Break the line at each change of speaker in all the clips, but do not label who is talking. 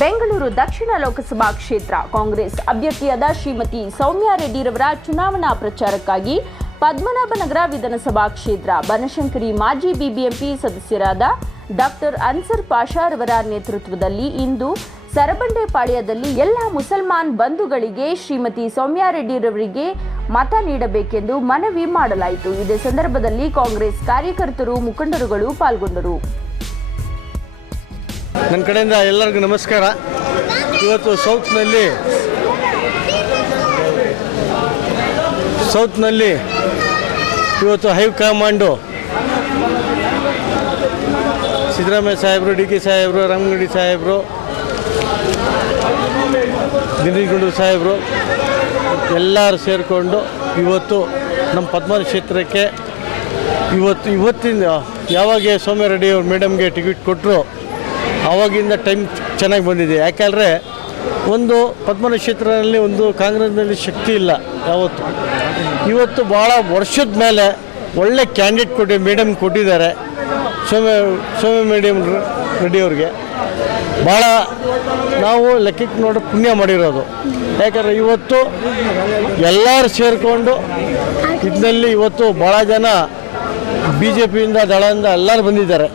ಬೆಂಗಳೂರು ದಕ್ಷಿಣ ಲೋಕಸಭಾ ಕ್ಷೇತ್ರ. ಕಾಂಗ್ರೆಸ್ ಅಭ್ಯರ್ಥಿಯಾದ ಶ್ರೀಮತಿ ಸೌಮ್ಯಾ ರೆಡ್ಡಿರವರ ಚುನಾವಣಾ ಪ್ರಚಾರಕ್ಕಾಗಿ ಪದ್ಮನಾಭನಗರ ವಿಧಾನಸಭಾ ಕ್ಷೇತ್ರ. ಬನಶಂಕರಿ ಮಾಜಿ ಬಿಬಿಎಂಪಿ ಸದಸ್ಯರಾದ ಡಾಕ್ಟರ್ ಅನ್ಸರ್ ಪಾಷಾರವರ ನೇತೃತ್ವದಲ್ಲಿ ಇಂದು ಸರಬಂಡೆಪಾಳ್ಯದಲ್ಲಿ ಎಲ್ಲ ಮುಸಲ್ಮಾನ್ ಬಂಧುಗಳಿಗೆ ಶ್ರೀಮತಿ ಸೌಮ್ಯಾ ರೆಡ್ಡಿರವರಿಗೆ ಮತ ನೀಡಬೇಕೆಂದು ಮನವಿ ಮಾಡಲಾಯಿತು. ಇದೇ ಸಂದರ್ಭದಲ್ಲಿ ಕಾಂಗ್ರೆಸ್ ಕಾರ್ಯಕರ್ತರು, ಮುಖಂಡರುಗಳು ಪಾಲ್ಗೊಂಡರು.
ನನ್ನ ಕಡೆಯಿಂದ ಎಲ್ಲರಿಗೂ ನಮಸ್ಕಾರ. ಇವತ್ತು ಸೌತ್ನಲ್ಲಿ ಸೌತ್ನಲ್ಲಿ ಇವತ್ತು ಹೈ ಕಮಾಂಡು. ಸಿದ್ದರಾಮಯ್ಯ ಸಾಹೇಬರು, ಡಿ ಕೆ ಸಾಹೇಬರು ರಾಮಗಂಡಿ ಸಾಹೇಬರು ದಿನೇಶ್ಗುಂಡು ಸಾಹೇಬರು, ಎಲ್ಲರೂ ಸೇರಿಕೊಂಡು ಇವತ್ತು ನಮ್ಮ ಪದ್ಮನ ಕ್ಷೇತ್ರಕ್ಕೆ ಇವತ್ತು ಇವತ್ತಿನ ಯಾವಾಗ ಸೌಮ್ಯ ರೆಡ್ಡಿ ಅವ್ರ ಮೇಡಮ್ಗೆ ಟಿಕೆಟ್ ಕೊಟ್ಟರು ಆವಾಗಿಂದ ಟೈಮ್ ಚೆನ್ನಾಗಿ ಬಂದಿದೆ. ಯಾಕೆಂದರೆ ಒಂದು ಪದ್ಮನ ಕ್ಷೇತ್ರದಲ್ಲಿ ಒಂದು ಕಾಂಗ್ರೆಸ್ನಲ್ಲಿ ಶಕ್ತಿ ಇಲ್ಲ ಯಾವತ್ತು. ಇವತ್ತು ಭಾಳ ವರ್ಷದ ಮೇಲೆ ಒಳ್ಳೆ ಕ್ಯಾಂಡಿಡೇಟ್ ಕೊಟ್ಟು ಮೇಡಮ್ ಕೊಟ್ಟಿದ್ದಾರೆ. ಸೌಮ್ಯ, ಸೋಮ್ಯ ಮೇಡಮ್ ರೆಡ್ಡಿ ಅವ್ರಿಗೆ. ಭಾಳ ನಾವು ಲೆಕ್ಕಕ್ಕೆ ನೋಡಿ ಪುಣ್ಯ ಮಾಡಿರೋದು. ಯಾಕಂದರೆ ಇವತ್ತು ಎಲ್ಲರೂ ಸೇರಿಕೊಂಡು ಇದರಲ್ಲಿ ಇವತ್ತು ಭಾಳ ಜನ ಬಿ ಜೆ ಪಿಯಿಂದ ದಳದಿಂದ ಎಲ್ಲರೂ ಬಂದಿದ್ದಾರೆ.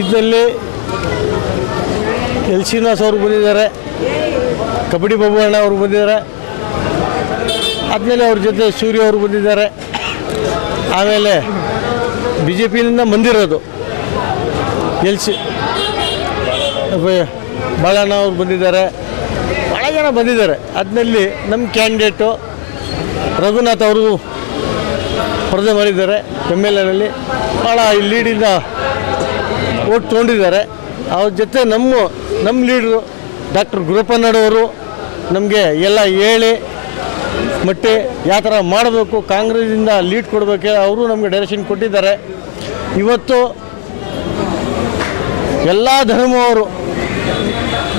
ಇದರಲ್ಲಿ ಎಲ್ ಶ್ರೀನಿವಾಸ್ ಅವರು ಬಂದಿದ್ದಾರೆ, ಕಬಡ್ಡಿ ಬಾಬು ಅಣ್ಣ ಅವರು ಬಂದಿದ್ದಾರೆ, ಆದಮೇಲೆ ಅವ್ರ ಜೊತೆ ಸೂರ್ಯ ಅವರು ಬಂದಿದ್ದಾರೆ, ಆಮೇಲೆ ಬಿ ಜೆ ಪಿಯಿಂದ ಬಂದಿರೋದು ಎಲ್ ಸಿ ಬಾಳಣ್ಣ ಅವರು ಬಂದಿದ್ದಾರೆ ಭಾಳ ಜನ ಬಂದಿದ್ದಾರೆ. ಅದರಲ್ಲಿ ನಮ್ಮ ಕ್ಯಾಂಡಿಡೇಟು ರಘುನಾಥ್ ಅವರು ಸ್ಪರ್ಧೆ ಮಾಡಿದ್ದಾರೆ ಎಂ ಎಲ್ ಎನಲ್ಲಿ ಭಾಳ ಲೀಡಿಂದ ಓಟ್ ತೊಗೊಂಡಿದ್ದಾರೆ. ಅವ್ರ ಜೊತೆ ನಮ್ಮ ನಮ್ಮ ಲೀಡ್ರು ಡಾಕ್ಟರ್ ಗುರುಪನ್ನಡವರು ನಮಗೆ ಎಲ್ಲ ಹೇಳಿ ಮಟ್ಟಿ ಯಾವ ಥರ ಮಾಡಬೇಕು ಕಾಂಗ್ರೆಸ್ಸಿಂದ ಲೀಡ್ ಕೊಡಬೇಕು ಅವರು ನಮಗೆ ಡೈರೆಕ್ಷನ್ ಕೊಟ್ಟಿದ್ದಾರೆ. ಇವತ್ತು ಎಲ್ಲ ಧರ್ಮವರು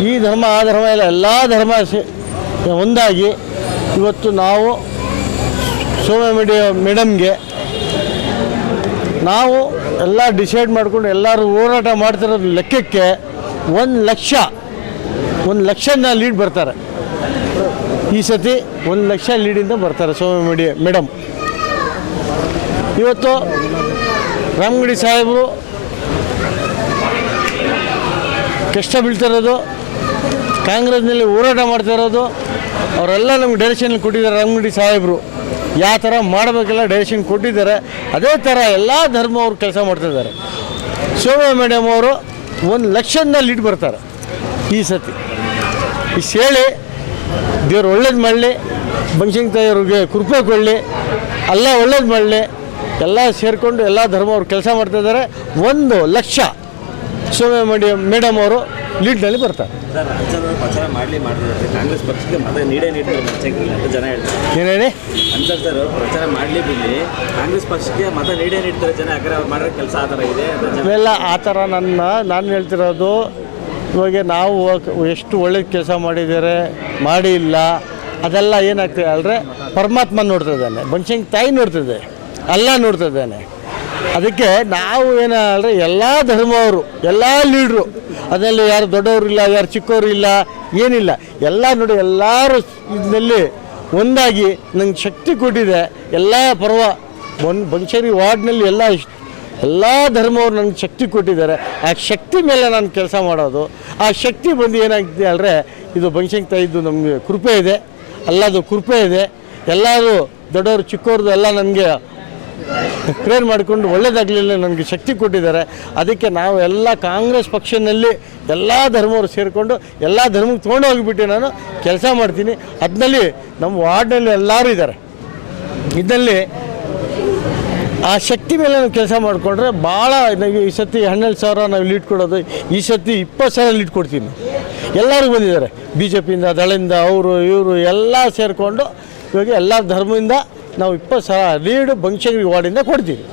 ಈ ಧರ್ಮ, ಆ ಧರ್ಮ ಎಲ್ಲ ಎಲ್ಲ ಧರ್ಮ ಒಂದಾಗಿ ಇವತ್ತು ನಾವು ಸೋಮ್ಯ ಮೇಡಿ ಮೇಡಮ್ಗೆ ನಾವು ಎಲ್ಲ ಡಿಸೈಡ್ ಮಾಡಿಕೊಂಡು ಎಲ್ಲರೂ ಹೋರಾಟ ಮಾಡ್ತಿರೋ ಲೆಕ್ಕಕ್ಕೆ ಒಂದು ಲಕ್ಷ, ಒಂದು ಲಕ್ಷನ ಲೀಡ್ ಬರ್ತಾರೆ. ಈ ಸತಿ ಒಂದು ಲಕ್ಷ ಲೀಡಿಂದ ಬರ್ತಾರೆ ಸೋಮ್ಯ ಮೇಡಿ ಮೇಡಮ್ ಇವತ್ತು ರಾಮಗಡಿ ಸಾಹೇಬರು ಕಷ್ಟ ಬೀಳ್ತಿರೋದು, ಕಾಂಗ್ರೆಸ್ನಲ್ಲಿ ಹೋರಾಟ ಮಾಡ್ತಾ ಇರೋದು ಅವರೆಲ್ಲ ನಮ್ಗೆ ಡೈರೆಕ್ಷನ್ ಕೊಟ್ಟಿದ್ದಾರೆ ರಾಮಗಡಿ ಸಾಹೇಬರು. ಯಾವ ಥರ ಮಾಡಬೇಕೆಲ್ಲ ಡೈರೆಕ್ಷನ್ ಕೊಟ್ಟಿದ್ದಾರೆ. ಅದೇ ಥರ ಎಲ್ಲ ಧರ್ಮವ್ರು ಕೆಲಸ ಮಾಡ್ತಿದ್ದಾರೆ ಸೋಮ್ಯ ಮೇಡಮ್ ಅವರು ಒಂದು ಲಕ್ಷದಿಂದ ಲೀಡ್ ಬರ್ತಾರೆ ಈ ಸತಿ. ಇಷ್ಟು ಹೇಳಿ, ದೇವ್ರು ಒಳ್ಳೇದು ಮಾಡಲಿ ಬಂಶಂಗ್ ತಾಯಿಯವ್ರಿಗೆ ಕೃಪೆ ಕೊಡಲಿ ಎಲ್ಲ ಒಳ್ಳೇದು ಮಾಡಲಿ, ಎಲ್ಲ ಸೇರಿಕೊಂಡು ಎಲ್ಲ ಧರ್ಮವ್ರು ಕೆಲಸ ಮಾಡ್ತಾಯಿದ್ದಾರೆ ಒಂದು ಲಕ್ಷ. ಸೋಮ್ಯ ಮೇಡಿ ಮೇಡಮ್ ಅವರು ಲೀಡ್ನಲ್ಲಿ ಬರ್ತಾರೆ.
ಪ್ರಚಾರ ಮಾಡಲಿ ಮಾಡಿದ್ರೆ ಕಾಂಗ್ರೆಸ್ ಪಕ್ಷಕ್ಕೆ ಮತ ನೀಡೇ ನೀಡ್ತಾರೆ ಅಂತ ಜನ ಹೇಳ್ತಾರೆ.
ಏನೇಳಿ
ಅನ್ಸರ್ ಸರ್ ಪ್ರಚಾರ ಮಾಡಲಿ ಬಿಡಲಿ. ಕಾಂಗ್ರೆಸ್ ಪಕ್ಷಕ್ಕೆ ಮತ ನೀಡೇ ನೀಡ್ತಾರೆ ಜನ ಯಾಕಂದ್ರೆ ಅವ್ರು ಮಾಡಿರೋ ಕೆಲಸ ಆ ಥರ ಇದೆ ಅಂತ
ಇವೆಲ್ಲ ಆ ಥರ ನನ್ನ ನಾನು ಹೇಳ್ತಿರೋದು ಇವಾಗ ನಾವು ಎಷ್ಟು ಒಳ್ಳೆ ಕೆಲಸ ಮಾಡಿದ್ದಾರೆ ಮಾಡಿ ಇಲ್ಲ ಅದೆಲ್ಲ ಏನಾಗ್ತದೆ ಅಲ್ರೆ ಪರಮಾತ್ಮ ನೋಡ್ತಿದ್ದಾನೆ ಬನ್ಶಂಗ್ ತಾಯಿ ನೋಡ್ತಿದ್ದೆ ಅಲ್ಲ ನೋಡ್ತಿದ್ದಾನೆ. ಅದಕ್ಕೆ ನಾವು ಏನಂದರೆ ಎಲ್ಲ ಧರ್ಮವರು ಎಲ್ಲ ಲೀಡ್ರು, ಅದರಲ್ಲಿ ಯಾರು ದೊಡ್ಡವರು ಇಲ್ಲ, ಯಾರು ಚಿಕ್ಕವರು ಇಲ್ಲ, ಏನಿಲ್ಲ. ಎಲ್ಲ ನೋಡಿ ಎಲ್ಲರೂ ಇದರಲ್ಲಿ ಒಂದಾಗಿ ನಂಗೆ ಶಕ್ತಿ ಕೊಟ್ಟಿದೆ, ಎಲ್ಲ ಪರ್ವ, ಬನ್ ಬಂಚೇರಿ ವಾರ್ಡ್ನಲ್ಲಿ ಎಲ್ಲ ಎಲ್ಲ ಧರ್ಮವ್ರು ನನಗೆ ಶಕ್ತಿ ಕೊಟ್ಟಿದ್ದಾರೆ. ಆ ಶಕ್ತಿ ಮೇಲೆ ನಾನು ಕೆಲಸ ಮಾಡೋದು. ಆ ಶಕ್ತಿ ಬಂದು ಏನಾಗಿದೆ ಅಂದರೆ, ಇದು ಬಂಶಂಕ್ ತಾಯಿದ್ದು ನಮಗೆ ಕೃಪೆ ಇದೆ, ಅಲ್ಲದು ಕೃಪೆ ಇದೆ, ಎಲ್ಲರೂ ದೊಡ್ಡವರು ಚಿಕ್ಕವ್ರದ್ದು ಎಲ್ಲ ನನಗೆ ಪ್ರೇರ್ ಮಾಡಿಕೊಂಡು ಒಳ್ಳೇದಾಗಲಿಲ್ಲ, ನನಗೆ ಶಕ್ತಿ ಕೊಟ್ಟಿದ್ದಾರೆ. ಅದಕ್ಕೆ ನಾವು ಎಲ್ಲ ಕಾಂಗ್ರೆಸ್ ಪಕ್ಷದಲ್ಲಿ ಎಲ್ಲ ಧರ್ಮವರು ಸೇರಿಕೊಂಡು ಎಲ್ಲ ಧರ್ಮಕ್ಕೆ ತೊಗೊಂಡು ಹೋಗಿಬಿಟ್ಟು ನಾನು ಕೆಲಸ ಮಾಡ್ತೀನಿ. ಅದರಲ್ಲಿ ನಮ್ಮ ವಾರ್ಡ್ನಲ್ಲಿ ಎಲ್ಲರೂ ಇದ್ದಾರೆ. ಇದರಲ್ಲಿ ಆ ಶಕ್ತಿ ಮೇಲೆ ನಾವು ಕೆಲಸ ಮಾಡಿಕೊಂಡ್ರೆ ಭಾಳ ನಾವು ಈ ಸತಿ ಹನ್ನೆರಡು ಸಾವಿರ ನಾವು ಲೀಡ್ ಕೊಡೋದು, ಈ ಸತಿ ಇಪ್ಪತ್ತು ಸಾವಿರ ಲೀಡ್ ಕೊಡ್ತೀನಿ. ಎಲ್ಲರೂ ಬಂದಿದ್ದಾರೆ. ಬಿ ಜೆ ಪಿಯಿಂದ ದಳದಿಂದ ಅವರು, ಇವರು ಎಲ್ಲ ಸೇರಿಕೊಂಡು ಇವಾಗ ಎಲ್ಲ ಧರ್ಮದಿಂದ ನಾವು ಇಪ್ಪತ್ತು ಸಾವಿರ ಲೀಡ್ ಬಂಕ್ಷನ್ ವಾರ್ಡಿಂದ ಕೊಡ್ತೀವಿ.